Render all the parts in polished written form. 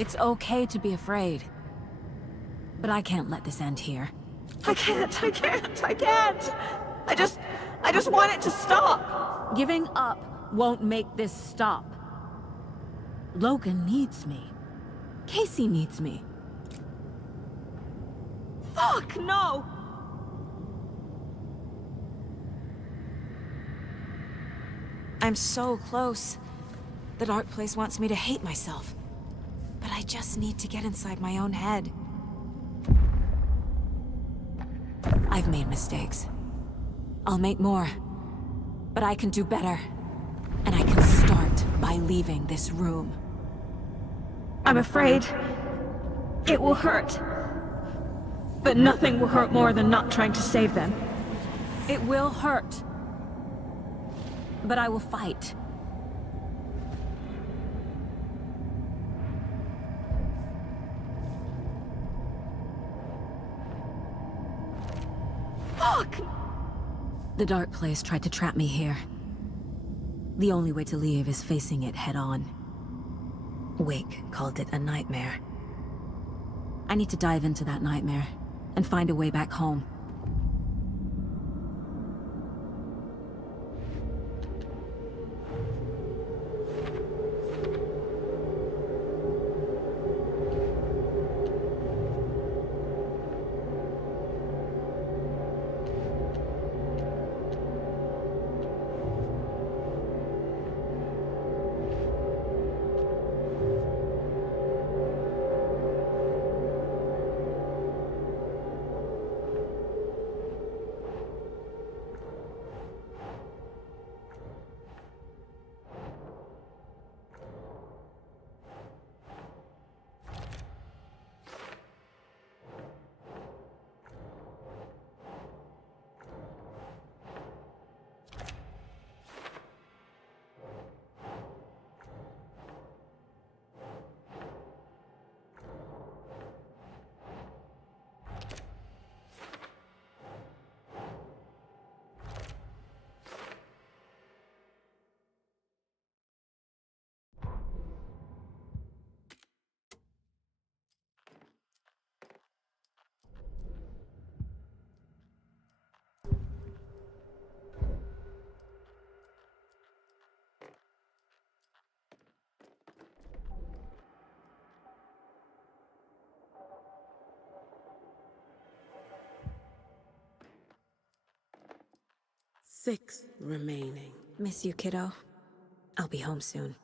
It's okay to be afraid. But I can't let this end here. I can't. I just want it to stop. Giving up won't make this stop. Logan needs me. Casey needs me. Fuck, no! I'm so close. The dark place wants me to hate myself. But I just need to get inside my own head. I've made mistakes. I'll make more. But I can do better. And I can start by leaving this room. I'm afraid it will hurt. But nothing will hurt more than not trying to save them. It will hurt. But I will fight. Fuck! The dark place tried to trap me here. The only way to leave is facing it head-on. Wake called it a nightmare. I need to dive into that nightmare and find a way back home. Six remaining. Miss you, kiddo. I'll be home soon.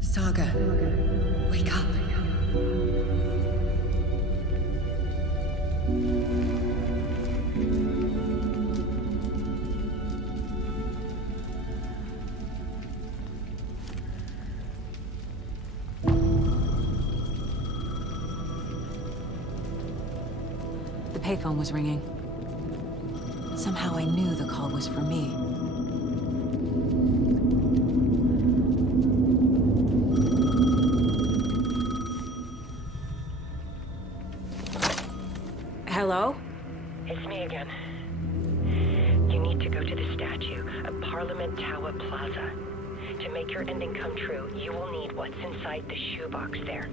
Saga, wake up. The payphone was ringing. Somehow I knew the call was for me. Hello? It's me again. You need to go to the statue of Parliament Tower Plaza. To make your ending come true, you will need what's inside the shoebox there.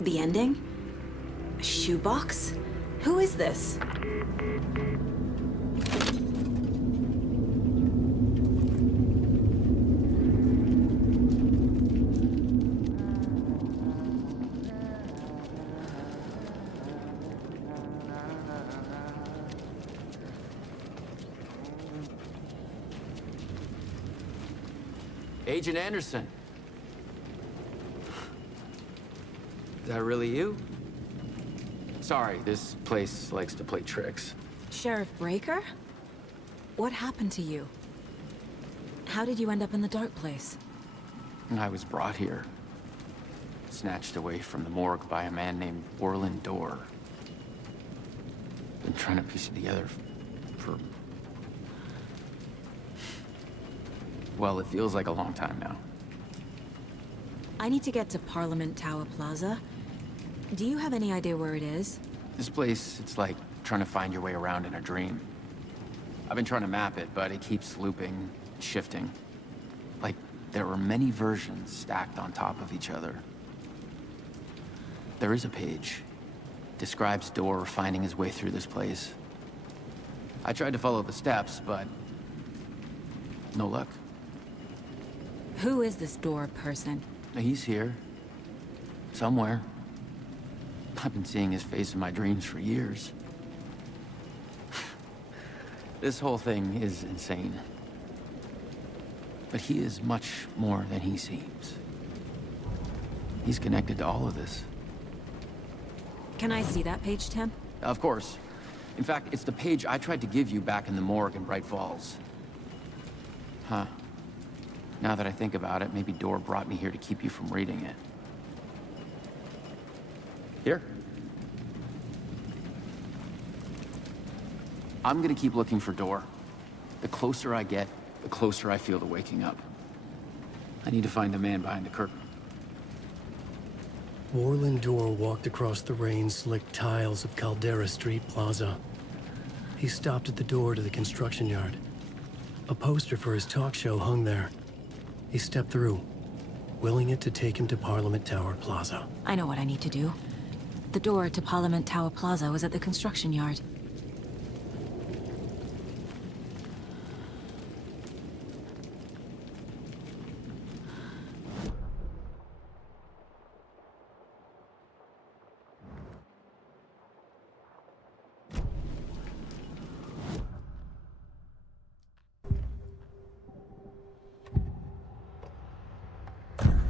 The ending? A shoebox? Who is this? Agent Anderson. Is that really you? Sorry, this place likes to play tricks. Sheriff Breaker? What happened to you? How did you end up in the dark place? I was brought here. Snatched away from the morgue by a man named Orland Dorr. Been trying to piece it together for... Well, it feels like a long time now. I need to get to Parliament Tower Plaza. Do you have any idea where it is? This place, it's like trying to find your way around in a dream. I've been trying to map it, but it keeps looping, shifting. Like there are many versions stacked on top of each other. There is a page. Describes Dorr finding his way through this place. I tried to follow the steps, but... no luck. Who is this Dorr person? He's here. Somewhere. I've been seeing his face in my dreams for years. This whole thing is insane. But he is much more than he seems. He's connected to all of this. Can I see that page, Tim? Of course. In fact, it's the page I tried to give you back in the morgue in Bright Falls. Huh. Now that I think about it, maybe Dorr brought me here to keep you from reading it. Here. I'm gonna keep looking for Dorr. The closer I get, the closer I feel to waking up. I need to find the man behind the curtain. Orland Dorr walked across the rain-slicked tiles of Caldera Street Plaza. He stopped at the door to the construction yard. A poster for his talk show hung there. He stepped through, willing it to take him to Parliament Tower Plaza. I know what I need to do. The door to Parliament Tower Plaza was at the construction yard.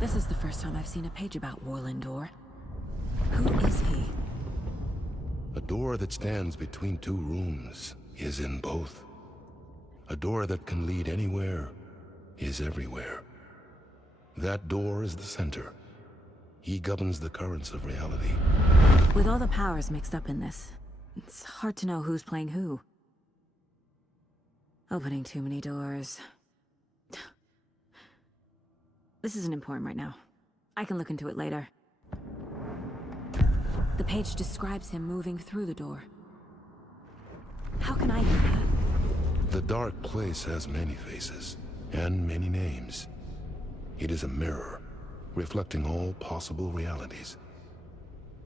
This is the first time I've seen a page about Orland Dorr. Who is he? A door that stands between two rooms is in both. A door that can lead anywhere is everywhere. That door is the center. He governs the currents of reality. With all the powers mixed up in this, it's hard to know who's playing who. Opening too many doors. This isn't important right now. I can look into it later. The page describes him moving through the door. How can I do that? The dark place has many faces and many names. It is a mirror, reflecting all possible realities.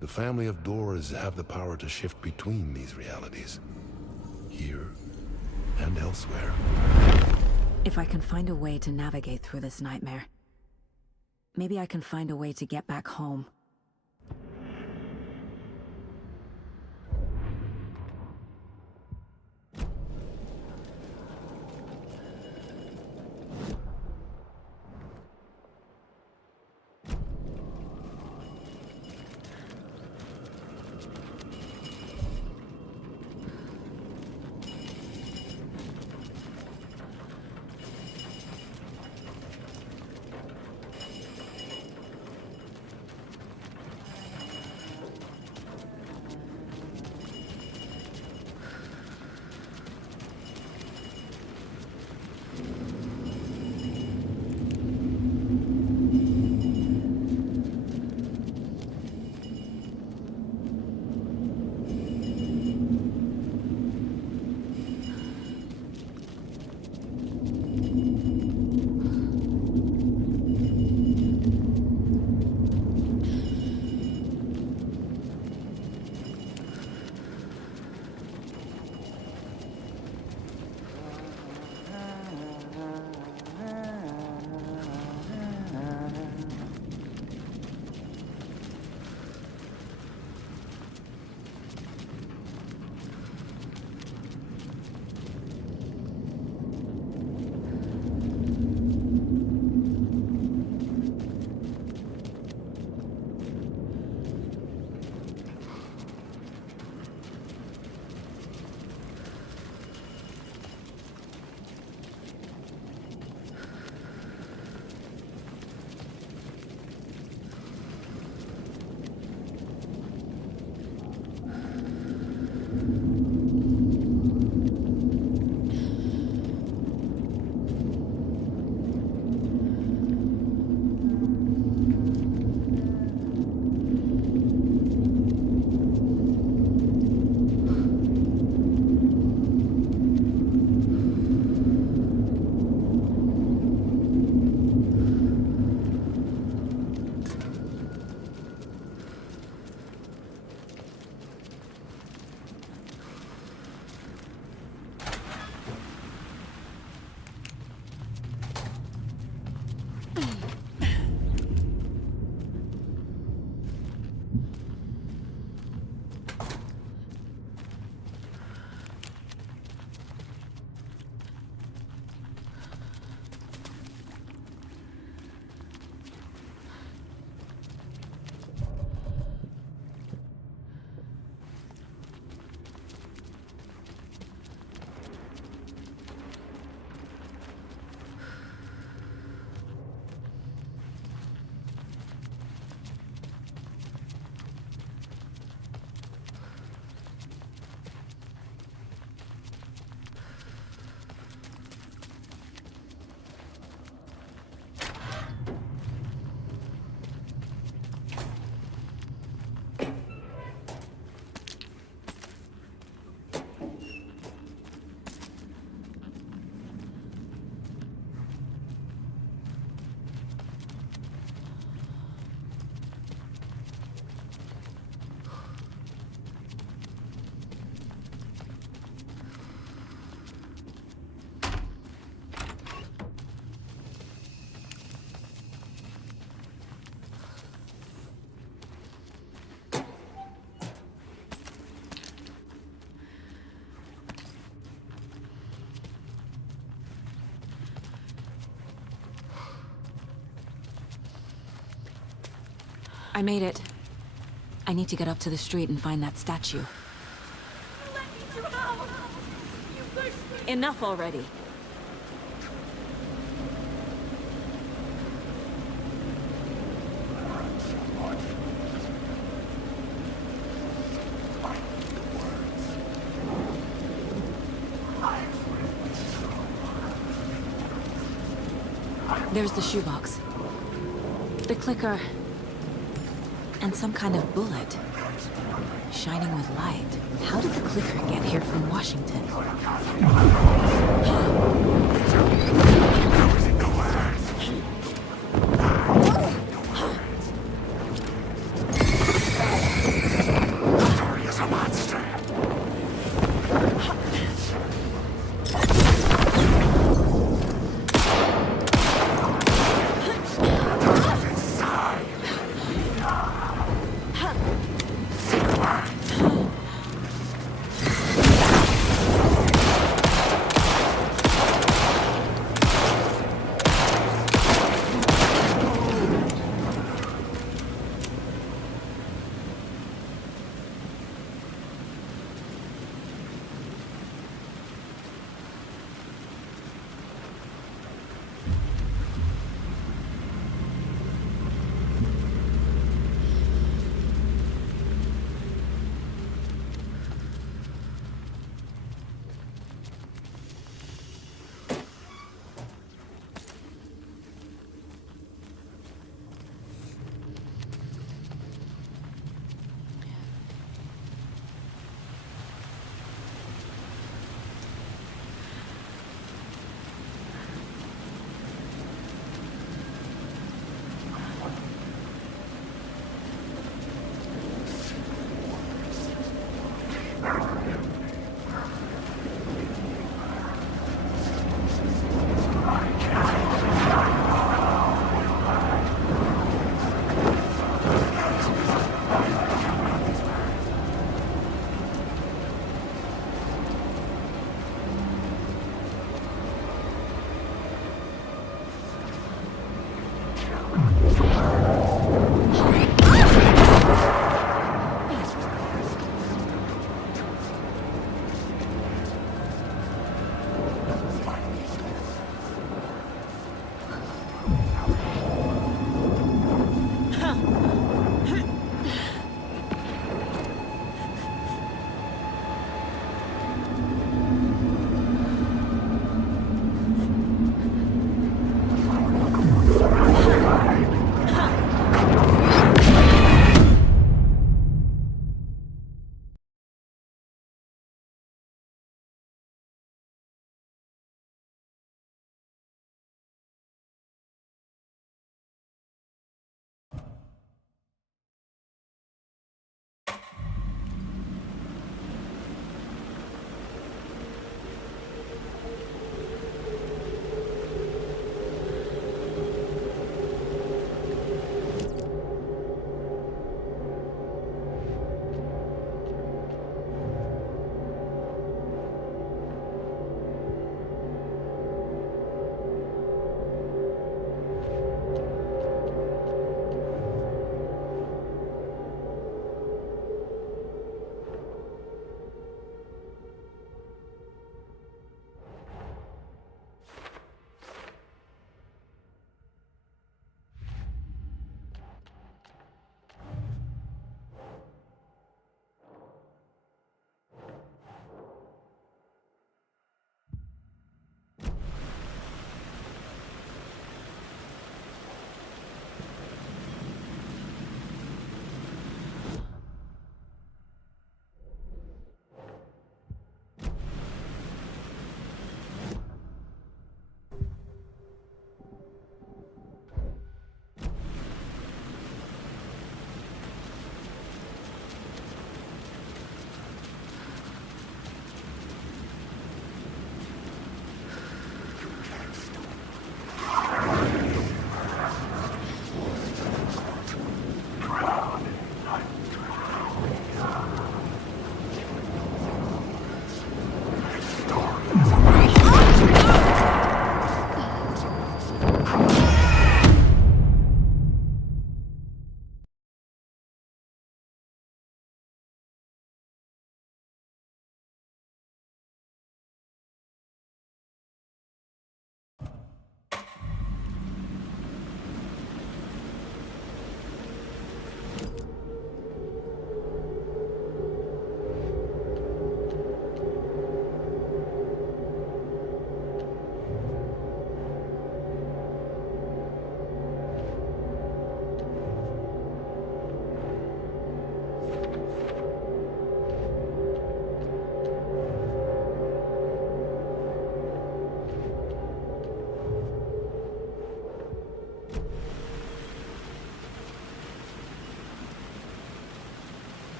The family of Doors have the power to shift between these realities, here and elsewhere. If I can find a way to navigate through this nightmare, maybe I can find a way to get back home. I made it. I need to get up to the street and find that statue. Enough already. There's the shoebox. The clicker. And some kind of bullet. Shining with light. How did the clicker get here from Washington?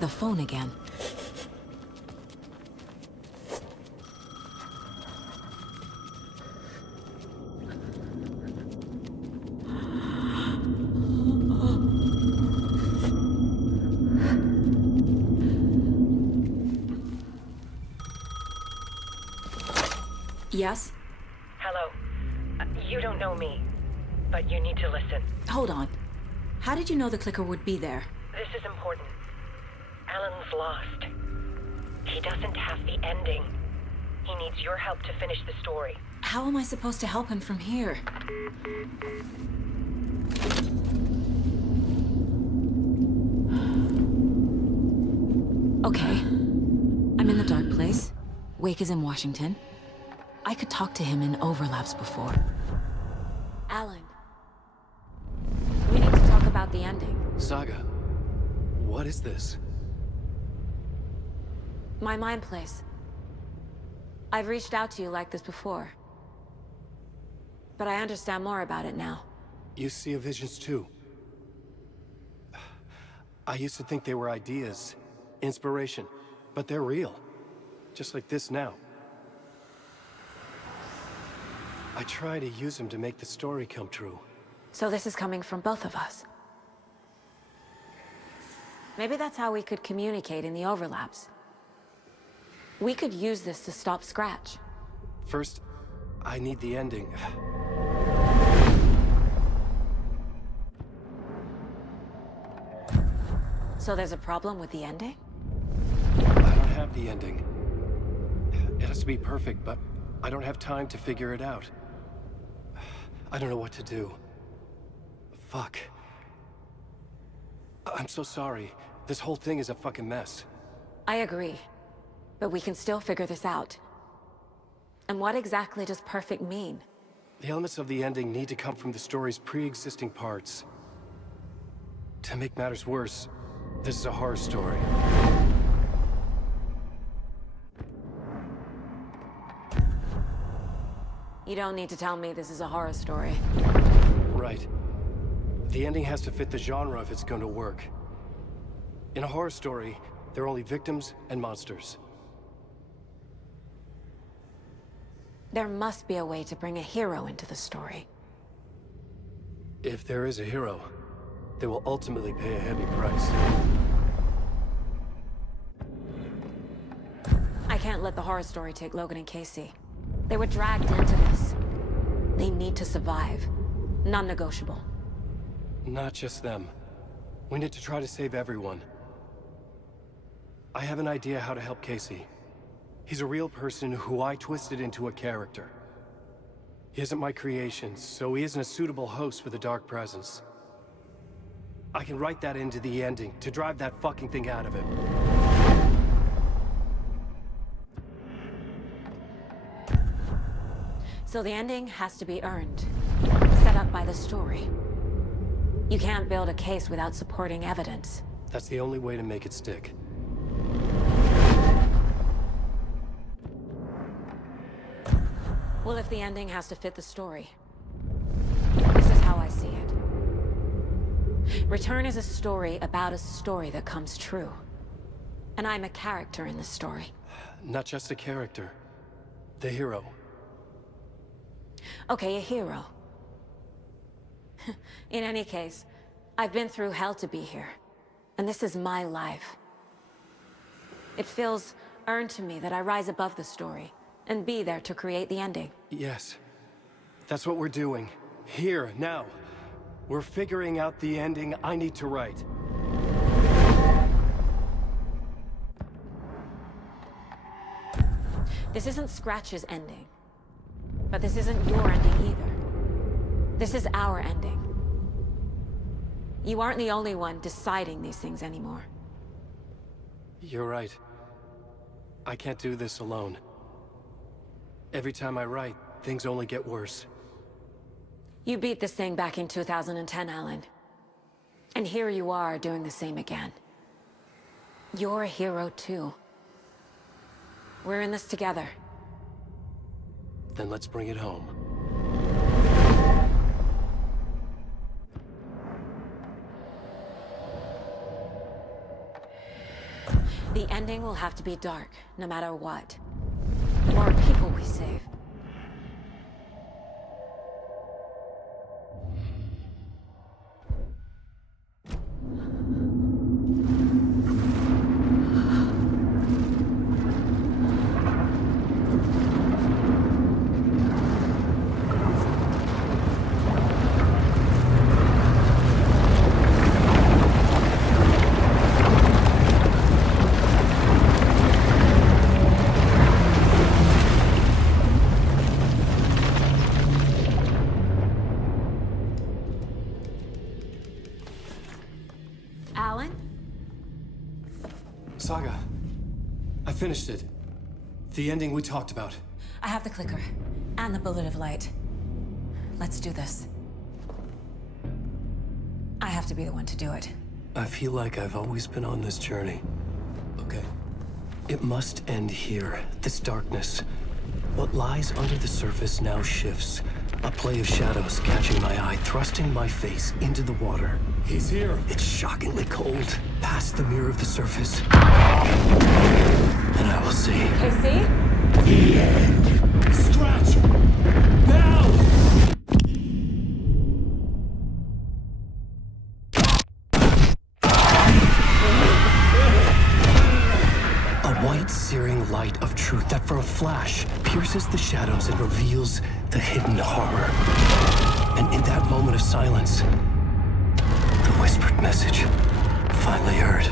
The phone again. Yes? Hello. You don't know me, but you need to listen. Hold on. How did you know the clicker would be there? This is important. Alan's lost. He doesn't have the ending. He needs your help to finish the story. How am I supposed to help him from here? Okay. I'm in the dark place. Wake is in Washington. I could talk to him in overlaps before. Alan. We need to talk about the ending. Saga, what is this? My mind place. I've reached out to you like this before. But I understand more about it now. You see visions too. I used to think they were ideas, inspiration, but they're real. Just like this now. I try to use them to make the story come true. So this is coming from both of us. Maybe that's how we could communicate in the overlaps. We could use this to stop Scratch. First, I need the ending. So there's a problem with the ending? I don't have the ending. It has to be perfect, but I don't have time to figure it out. I don't know what to do. Fuck. I'm so sorry. This whole thing is a fucking mess. I agree. But we can still figure this out. And what exactly does perfect mean? The elements of the ending need to come from the story's pre-existing parts. To make matters worse, this is a horror story. You don't need to tell me this is a horror story. Right. The ending has to fit the genre if it's going to work. In a horror story, there are only victims and monsters. There must be a way to bring a hero into the story. If there is a hero, they will ultimately pay a heavy price. I can't let the horror story take Logan and Casey. They were dragged into this. They need to survive. Non-negotiable. Not just them. We need to try to save everyone. I have an idea how to help Casey. He's a real person who I twisted into a character. He isn't my creation, so he isn't a suitable host for the Dark Presence. I can write that into the ending to drive that fucking thing out of him. So the ending has to be earned. Set up by the story. You can't build a case without supporting evidence. That's the only way to make it stick. Well, if the ending has to fit the story. This is how I see it. Return is a story about a story that comes true. And I'm a character in the story. Not just a character. The hero. Okay, a hero. In any case, I've been through hell to be here. And this is my life. It feels earned to me that I rise above the story and be there to create the ending. Yes. That's what we're doing. Here, now. We're figuring out the ending I need to write. This isn't Scratch's ending. But this isn't your ending either. This is our ending. You aren't the only one deciding these things anymore. You're right. I can't do this alone. Every time I write, things only get worse. You beat this thing back in 2010, Alan. And here you are doing the same again. You're a hero too. We're in this together. Then let's bring it home. The ending will have to be dark, no matter what. The more people we save. Alan? Saga, I finished it. The ending we talked about. I have the clicker. And the bullet of light. Let's do this. I have to be the one to do it. I feel like I've always been on this journey. Okay. It must end here. This darkness. What lies under the surface now shifts. A play of shadows catching my eye, thrusting my face into the water. He's here. It's shockingly cold. Past the mirror of the surface. And I will see. Casey? The end. Scratch! Now! A white, searing light of truth that for a flash pierces the shadows and reveals the hidden horror. And in that moment of silence, the whispered message finally heard.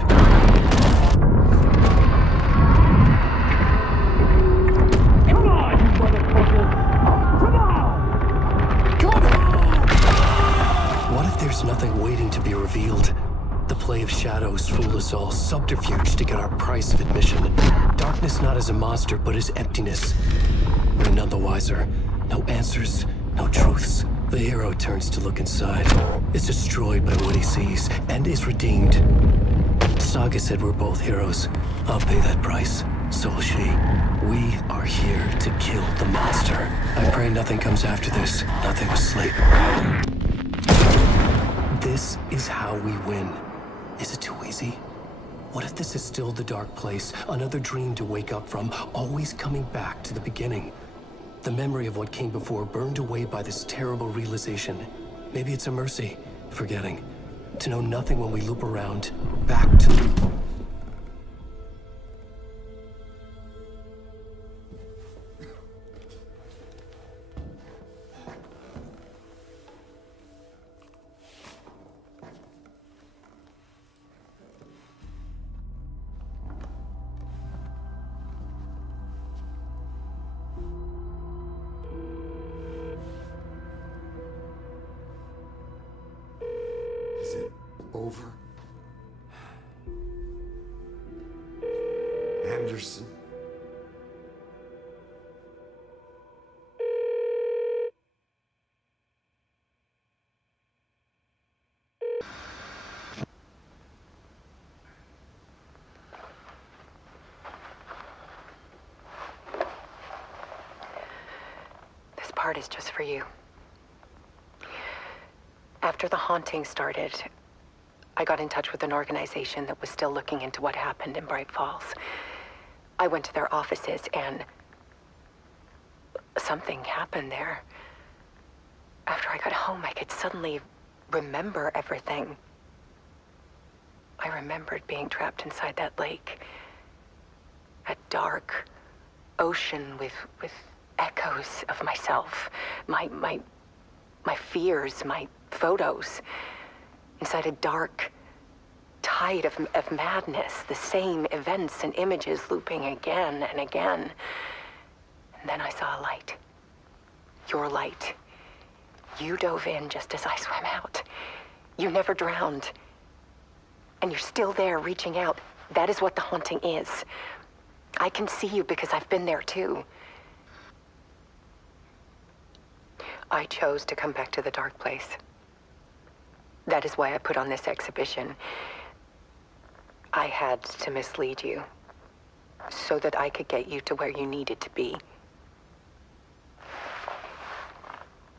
us all, subterfuge to get our price of admission. Darkness not as a monster, but as emptiness. We're none the wiser. No answers, no truths. The hero turns to look inside, is destroyed by what he sees, and is redeemed. Saga said we're both heroes. I'll pay that price. So will she. We are here to kill the monster. I pray nothing comes after this. Nothing was sleep. This is how we win. Is it too easy? What if this is still the dark place? Another dream to wake up from, always coming back to the beginning. The memory of what came before burned away by this terrible realization. Maybe it's a mercy, forgetting. To know nothing when we loop around, back to... Is it over? Anderson? This part is just for you. After the haunting started, I got in touch with an organization that was still looking into what happened in Bright Falls. I went to their offices and something happened there. After I got home, I could suddenly remember everything. I remembered being trapped inside that lake. A dark ocean with echoes of myself. My fears, my photos. Inside a dark tide of madness. The same events and images looping again and again. And then I saw a light. Your light. You dove in just as I swam out. You never drowned. And you're still there reaching out. That is what the haunting is. I can see you because I've been there too. I chose to come back to the dark place. That is why I put on this exhibition. I had to mislead you so that I could get you to where you needed to be.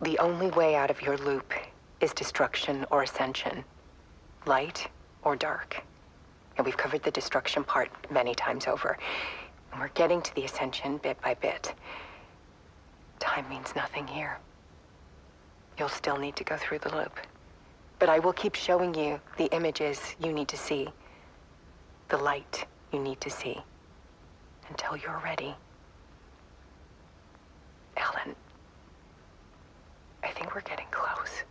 The only way out of your loop is destruction or ascension, light or dark. And we've covered the destruction part many times over. And we're getting to the ascension bit by bit. Time means nothing here. You'll still need to go through the loop. But I will keep showing you the images you need to see, the light you need to see, until you're ready. Alan, I think we're getting close.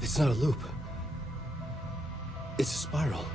It's not a loop. It's a spiral.